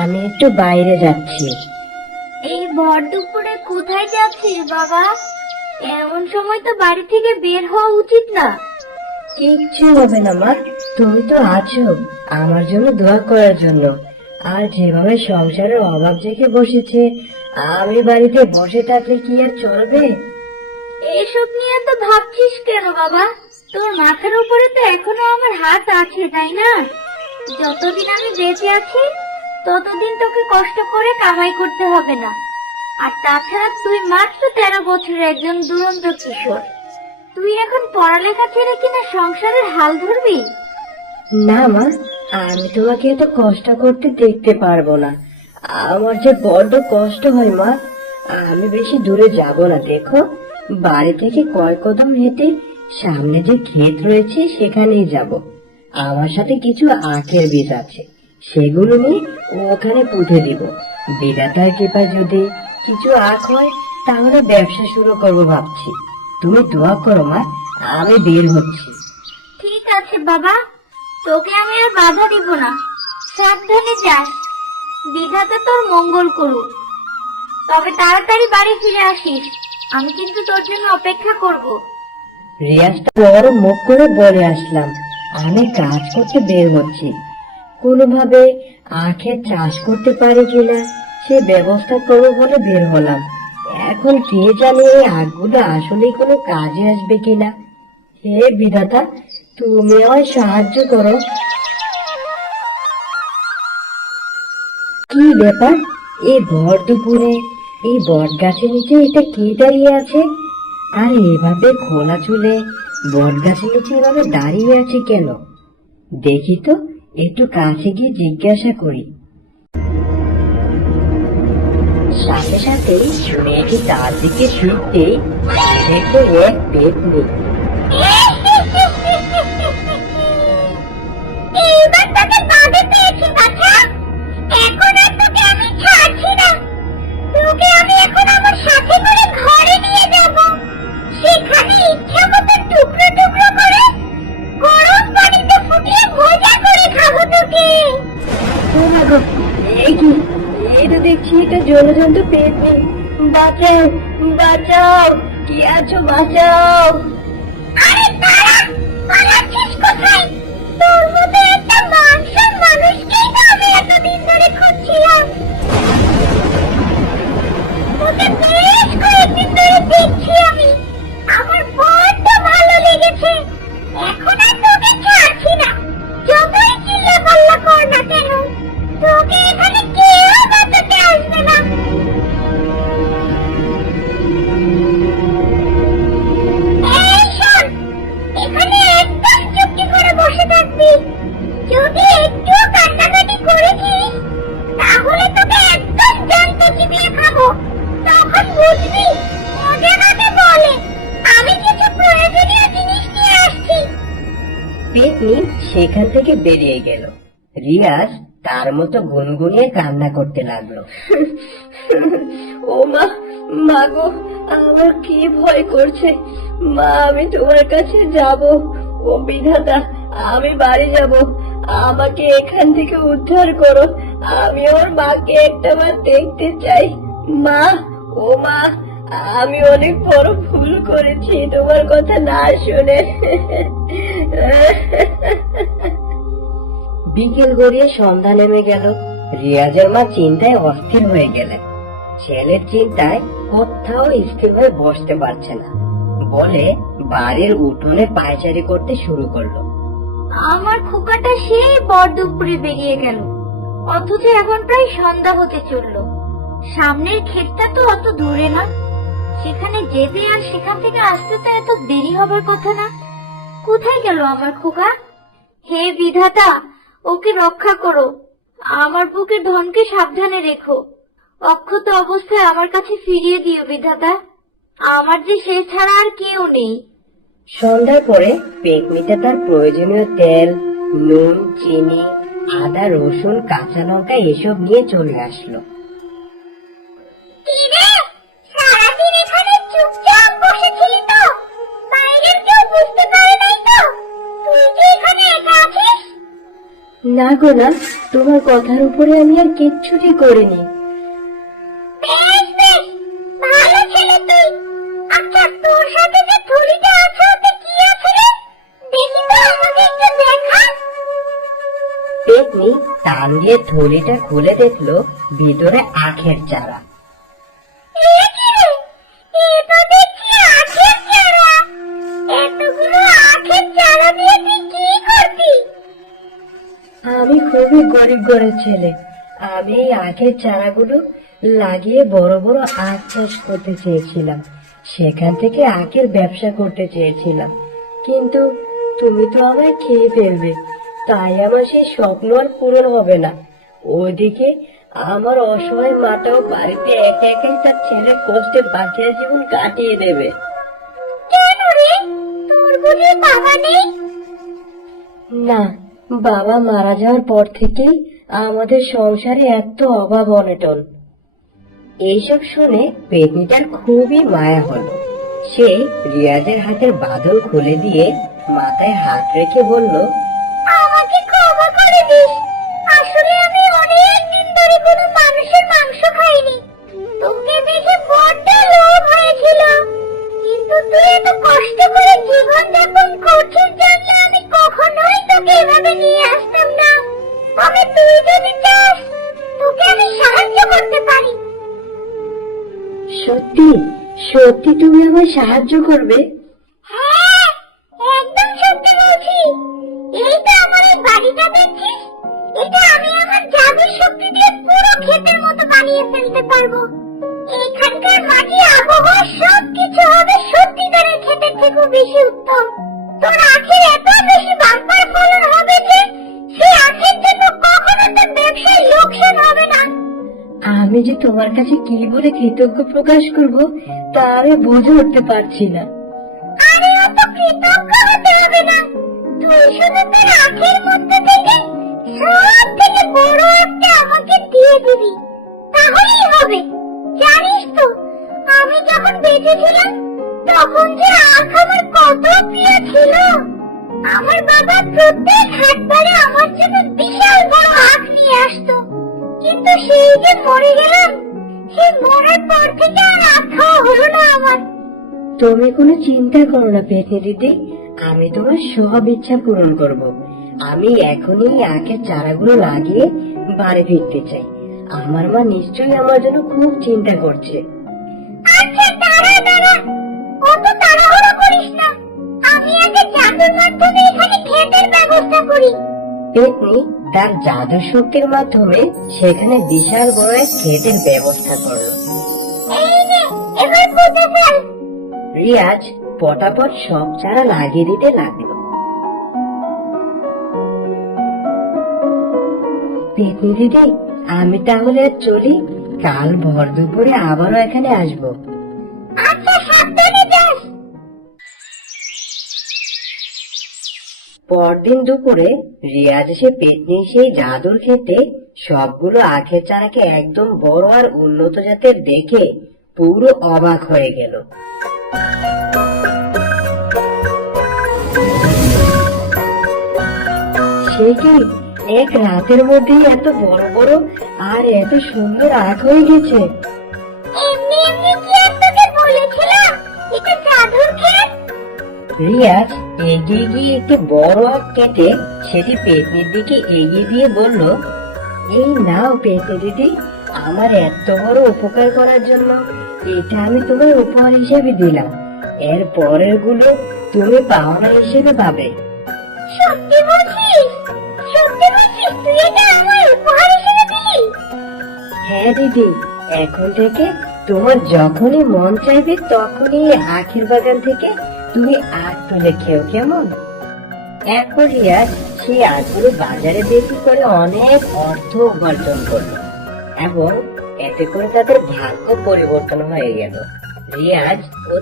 আমি একটু বাইরে যাচ্ছি। এই ভর দুপুরে কোথায় যাচ্ছিস বাবা? এমন সময় তো বাড়ি থেকে বের হওয়া উচিত না। কিচ্ছু হবে না মা, তুমি তো আছো আমার জন্য দোয়া করার জন্য। আর যেভাবে সংসারের অভাব জেগে বসেছে, আমি বাড়িতে বসে থাকলে কি আর চলবে? এসব নিয়ে তো ভাবছিস কেন বাবা? তোর মাথার উপরে তো এখনো আমার হাত আছে, তাই না? যতদিন আমি বেঁচে আছি ততদিন তোকে কষ্ট করে কামাই করতে হবে না। আর তাছাড়া তুই মাত্র 13 বছরের একজন দুরন্ত কিশোর। তুই এখন পড়ালেখা ছেড়ে কিনা সংসারের হাল ধরবি? না মা, আমি তোমাকে এত কষ্ট করতে দেখতে পারবো না। আমার যে বড্ড কষ্ট হয় মা। আমি বেশি দূরে যাব না, দেখো বাড়ি থেকে কয়েক কদম হেঁটে সামনে যে ক্ষেত রয়েছে সেখানেই যাব। আমার সাথে কিছু আখের বীজ আছে, সেগুলো নিয়ে ওখানে পুঁতে দিব। বিধাতার কৃপায় যদি কিছু আখ হয় তাহলে ব্যবসা শুরু করবো ভাবছি। তুমি দোয়া করো মা, আমি বের হচ্ছি। ঠিক আছে বাবা, তোকে আমি আর বাধা দিব না। সাবধানে যাস, বিধাতা তোর মঙ্গল করুক। তবে তাড়াতাড়ি বাড়ি ফিরে আসিস, আমি কিন্তু তোর জন্য অপেক্ষা করব। রিয়াজটা বড় মুখ করে বলে আসলাম, আমি কাজ করতে বের হচ্ছি। কোনোভাবে আখের চাষ করতে পারি কিনা সে ব্যবস্থা করবো বলে বের হলাম। এখন কে জানে এই আখগুলো আসলে কোনো কাজে আসবে কিনা। হে বিধাতা, তুমি আমায় সাহায্য করো। কি ব্যাপার, এই ভর দুপুরে এই বট গাছের নিচে এটা কে দাঁড়িয়ে আছে? আর এভাবে খোলা চুলে বট গাছের নিচে এভাবে দাঁড়িয়ে আছে কেন? দেখি তো, একটু কাছে গিয়ে জিজ্ঞাসা করি। সাথে সাথে মেয়েটি তার দিকে ফিরতেই দেখলো এক পেতনি। এইবার তোকে বাগে পেয়েছি বাছা। এখন আর তোকে আমি ছাড়ছি না। তোকে আমি এখন আমার সাথে করে ঘরে নিয়ে যাব। সেখানে ইচ্ছা মতো টুকরো টুকরো করে গরম পানিতে ফুটিয়ে মজা করে খাবো তোকে। ও মা গো, এই কি, এই তো দেখছি এটা জলজন্ত পেতনি। বাঁচাও, বাঁচাও, কি আছো, বাঁচাও। আরে দাঁড়া, পালাচ্ছিস কোথায়? তোর মতো একটা মাংসের মানুষকেই তো আমি এতদিন ধরে খুঁজছিলাম। তোকে বেশ কয়েকদিন ধরে দেখছি আমি। আমার বড্ড ভালো লেগেছে। এখন আর তোকে ছাড়ছি না। যতই চিল্লা পাল্লা কর না কেন, তোকে এখানে কেউ বাঁচাতে আসবে না। এই শোন, এখানে একদম চুপটি করে বসে থাকবি। যদি একটু কান্নাকাটি করেছিস তাহলে তোকে একদম জ্যান্ত চিবিয়ে খাবো। তখন বুঝবি মজা কাকে বলে। আমি কিছু প্রয়োজনীয় জিনিস নিয়ে আসছি। পেতনি সেখান থেকে বেরিয়ে গেল। রিয়াজ তার মতো গুনগুনিয়ে কান্না করতে লাগলো। ও মা, মা গো, আমার কি ভয় করছে। মা, আমি তোমার কাছে যাব। ও বিধাতা, আমি বাড়ি যাব। আমাকে এখান থেকে উদ্ধার করো। আমি ওর মাকে একটাবার দেখতে চাই। মা, ও মা, আমি অনেক বড় ভুল করেছি তোমার কথা না শুনে। বিকেল গড়িয়ে সন্ধ্যা নেমে গেল। রিয়াজের মা চিন্তায় অস্থির হয়ে গেলেন। ছেলের চিন্তায় কোথাও স্থির হয়ে বসতে পারছে না বলে বাড়ির উঠোনে পায়চারি করতে শুরু করলো। আমার খোকাটা সেই বড় দুপুরে বেরিয়ে গেল, অথচ এখন প্রায় সন্ধ্যা হতে চলল। সামনের ক্ষেতটা তো অত দূরে না, সেখানে যেতে আর সেখান থেকে আসতে তো এত দেরি হবার কথা না। কোথায় গেল আমার খোকা? হে বিধাতা, ওকে রক্ষা করো। আমার বুকে ধনকে সাবধানে রেখো। অক্ষত অবস্থায় আমার কাছে ফিরিয়ে দিও বিধাতা। আমার যে সে ছাড়া আর কেউ নেই। সন্ধ্যার পরে পেতনিটা তার প্রয়োজনীয় তেল, নুন, চিনি, আদা, রসুন, কাঁচা লঙ্কা এসব নিয়ে চলে আসলো। কিরে, সারাদিন এখানে চুপচাপ বসেছিলি তো? বাইরের কেউ বুঝতে পারে নাই তো তুই যে এখানে একা আছিস? না গো না, তোমার কথার উপরে আমি আর কিচ্ছুটি করিনি। বেশ বেশ, ভালো ছেলে তুই। আচ্ছা, তোর সাথে যে থলিটা আছে ওতে কি আছে রে? দেখি তো, আমাকে একটু দেখা। পেতনি টান দিয়ে থলিটা খুলে দেখলো ভিতরে আখের চারা। এ কি রে? এ তো দেখছি আখের চারা। এতগুলো আখের চারা দিয়ে তুই কি করবি? আমি খুবই গরিব ঘরের ছেলে। আমি এই আখের চারাগুলো লাগিয়ে বড় বড় আখ চাষ করতে চেয়েছিলাম, সেখান থেকে আখের ব্যবসা করতে চেয়েছিলাম, কিন্তু তুমি তো আমায় খেয়ে ফেলবে, তাই আমার সেই স্বপ্ন আর পূরণ হবে না। ওদিকে আমার অসহায় মাটাও বাড়িতে একা একাই তার ছেলের কষ্টে বাঁচিয়া জীবন কাটিয়ে দেবে। কেন রে? তোর বুঝি বাবা নেই? না, বাবা মারা যাওয়ার পর থেকেই আমাদের সংসারে এত অভাব অনটন। এইসব শুনে পেতনিটার খুবই মায়া হলো। সে রিয়াজের হাতের বাঁধন খুলে দিয়ে মাথায় হাত রেখে বলল, আমাকে ক্ষমা করে দিস। আসলে আমি অনেক দিন ধরে কোনো মানুষের মাংস খাইনি। তোকে দেখে বড্ড লোভ হয়েছিল, কিন্তু তুই এত কষ্ট করে জীবন যাপন করছিস জানলে আমি কখনোই তোকে এভাবে নিয়ে আসতাম না। তবে তুই যদি চাস, তোকে আমি সাহায্য করতে পারি। সত্যি সত্যি তুমি আমায় সাহায্য করবে? হ্যাঁ, একদম সত্যি বলছি। এই তো আমার এই বাড়িটা দেখছিস, এটা আমি আমার জাদুর শক্তি দিয়ে পুরো ক্ষেতের মতো বানিয়ে ফেলতে পারবো। এখানকার মাটি, আবহাওয়া সবকিছু হবে সত্যিকারের ক্ষেতের থেকেও বেশি উত্তম। তোর আখের এত বেশি বাম্পার ফলন হবে যে সেই আখের জন্য কখনো তোর ব্যবসায় লোকসান হবে না। আমি যে তোমার কাছে কি বলে কৃতজ্ঞ প্রকাশ করব তা আমি বুঝে উঠতে পারছি না। আরে অত কৃতজ্ঞ হতে হবে না। তুই শুধু তোর আখের মধ্যে থেকে সব থেকে বড় একটা আমাকে দিয়ে দিবি, তাহলেই হবে। জানিস তো, আমি যখন বেঁচে ছিলাম তখন যে আখ আমার কত প্রিয় ছিল। আমার বাবা প্রত্যেক হাটবারে আমার জন্য বিশাল বড় আখ নিয়ে আসতো, কিন্তু সেই যে মরে গেলাম, সেই মরার পর থেকে আর আখ খাওয়া হলো না আমার। তুমি কোনো চিন্তা করো না পেতনি দিদি, আমি তোমার সব ইচ্ছা পূরণ করব। আমি এখনই আখের চারাগুলো লাগিয়ে বাড়ি ফিরতে চাই। আমার মা নিশ্চয়ই আমার জন্য খুব চিন্তা করছে। আচ্ছা, দাঁড়া দাঁড়া, অত তাড়াহুড়ো করিস না। আমি আগে জাদুর মাধ্যমে এখানে ক্ষেতের ব্যবস্থা করি। পেতনি তার জাদু শক্তির মাধ্যমে সেখানে বিশাল বড় এক ক্ষেতের ব্যবস্থা করলো। এই নে, এবার পুঁতে ফেল। রিয়াজ পটাপট সব চারা লাগিয়ে দিতে লাগলো। পেতনি দিদি, আমি তাহলে আর চলি, কাল ভর দুপুরে আবারও এখানে আসবো। আচ্ছা, সাবধানে যাস। পরদিন দুপুরে রিয়াজ এসে পেতনির সেই জাদুর ক্ষেতে সবগুলো আখের চারাকে একদম বড় আর উন্নত জাতের দেখে পুরো অবাক হয়ে গেল। সে কি এক রাতের মধ্যেই এত বড় বড় আর এত সুন্দর আখ হয়ে গেছে? এমনি এমনি কি আর তোকে বলেছিলাম এটা জাদুর ক্ষেত? রিয়াজ এগিয়ে গিয়ে একটি বড় আখ কেটে সেটি পেতনির দিকে এগিয়ে দিয়ে বলল, এই নাও পেতনি দিদি, আমার এত বড় উপকার করার জন্য এটা আমি তোমার উপহার হিসেবে দিলাম। এর পরের গুলো তুমি পাওনা হিসেবে পাবে। সত্যি বলছিস? সত্যি বলছিস তুই এটা আমার উপহার হিসেবে দিলি? হ্যাঁ দিদি, এখন থেকে তোমার যখনই মন চাইবে তখনই এই আখের বাগান থেকে তুমি আখ তুলে খেও, কেমন? এরপর রিয়াজ সেই আখগুলো বাজারে বিক্রি করে অনেক অর্থ উপার্জন করলো এবং এতে করে তাদের ভাগ্য পরিবর্তন হয়ে গেল। রিয়াজ ও